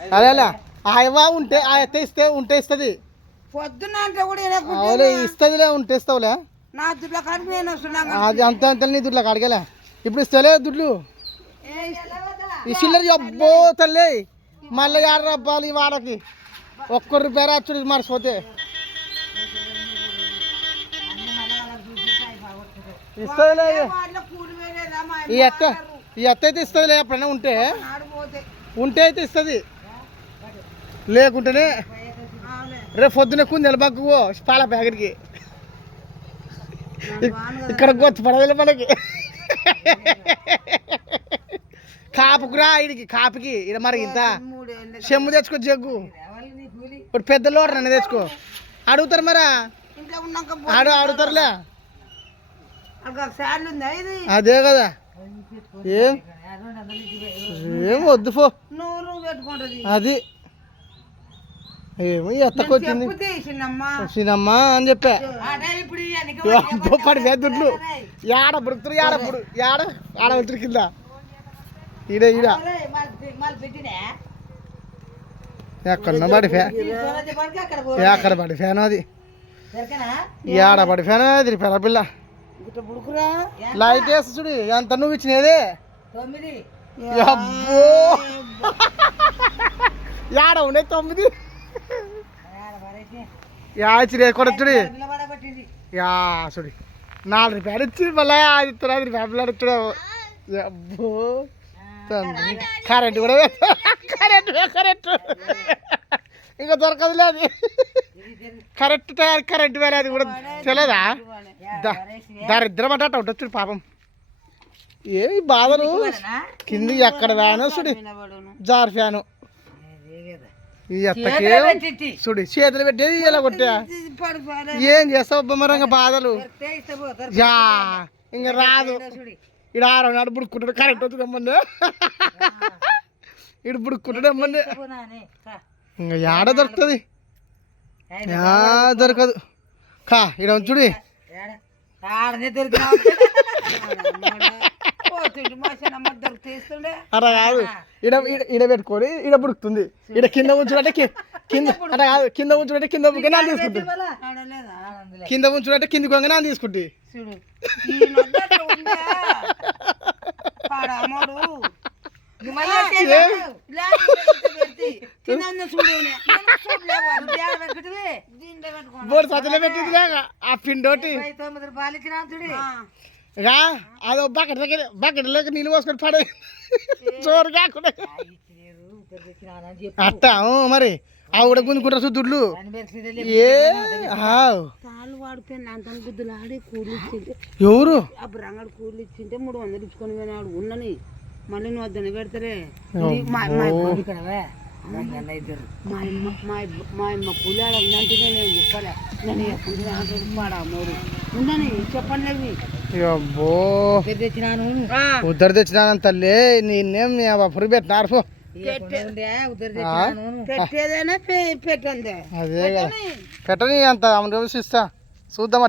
అదే ఆయవా ఉంటే ఆ ఎత్త ఇస్తే ఉంటే ఇస్తుంది పొద్దున్న అంటే కూడా అవులే ఇస్తుందిలే ఉంటే ఇస్తావులే నా దుడ్ల కాడికి నేను వస్తున్నాను అది అంత అంత నీ దుడ్లకు అడగలే ఇప్పుడు ఇస్తలే దుడ్లు ఈ చిల్లర అబ్బో తల్లి మళ్ళీ 50 రూపాయలు ఈ వాడకి ₹1 రాచుడు మర్చిపోతే ఇస్తుందిలే ఈ ఎత్త అయితే ఇస్తుందిలే ఎప్పుడైనా ఉంటే అయితే ఇస్తుంది లేకుంటేనే రేపు పొద్దున్న కుందెల బగ్గు పాల ప్యాకెట్కి ఇక్కడ గొచ్చు పడదలే మనకి కాపుకురా ఇడికి కాపుకి ఇడ మరి ఇంత చెమ్ము తెచ్చుకో జగ్గు ఇప్పుడు పెద్ద లోటర్ నన్ను తెచ్చుకో అడుగుతారు మరా అడుగుతారులే అదే కదా ఏం వద్దు పో అది ఏమో ఎత్తకొచ్చింది చిన్నమ్మా అని చెప్పా పడిపోయా దుడ్లు ఏడ బుడుకుతారు ఆడ వెళ్తారు కింద ఈడ ఎక్కడ పడి ఫ్యాన్ ఎక్కడ పడి ఫ్యాన్ అది ఏడ పడి ఫ్యాన్ అది పిల్ల లైట్ వేసి చూడు ఎంత నువ్వు ఇచ్చినదే అబ్బో ఏడ ఉన్నాయి 9 యాచిరే కొడుతుడి యా చూడి ₹4 ఇచ్చి మళ్ళీ ₹5 ఇచ్చుడు అబ్బో కరెంట్ కూడా కరెంట్ ఇంకా దొరకదులే అది కరెంట్ వేరే అది కూడా తెలియదా దరిద్రం అంటే ఉండొచ్చు పాపం ఏ బాధలు కింది ఎక్కడ వ్యాను చూడు జార్ ఫ్యాను ఈ ఎత్తకే చూడు చేతులు పెట్టేది ఇలా కొట్టా ఏం చేస్తావు బొమ్మరంగా బాధలు యా ఇంకా రాదు ఇడు 6 నాడు బుడుక్కుంటాడు కరెంట్ అవుతుంది అమ్మంది ఇడు బుడుక్కుంటాడు అమ్మంది ఇంకా ఏడ దొరుకుతుంది దొరకదు కా ఇడ చూడు అలా కాదు ఇడ పెట్టుకొని ఇడ బుడుకుతుంది ఇడ కింద ఉంచుడంటే కింద అలా కాదు కింద ఉంచుడంటే కింద నాన్న తీసుకుంటుంది కింద ఉంచుడంటే కింది కొంగ నాన్న తీసుకుంటుంది బోర్డు సతలో పెట్టింది ఆ పిండోటి అదో బకెట్లోకి నీళ్ళు పోసుకొని పడే చోరు కాకుండా అట్టా మరి ఆవిడ గుంజుకుంటారు దుడ్లు ఎవరు అప్పుడు రంగడు కూలి ఇచ్చింటే 300 ఇచ్చుకొని పోయినాడు ఉన్నని మళ్ళీ నువ్వు వద్దని పెడతారే మా అమ్మ కూలి ఆడ ఉందంటే నేను చెప్పలే నేను పాడమోడు ఉందని చెప్పండి అబ్బో ఉద్దరు తెచ్చినాను తల్లి నేనేం అప్పుడు పెట్టినారు పెట్టేదేనా పెట్టండి అదే కదా పెట్టని అంత 50 రూపాయలు ఇస్తా చూద్దాం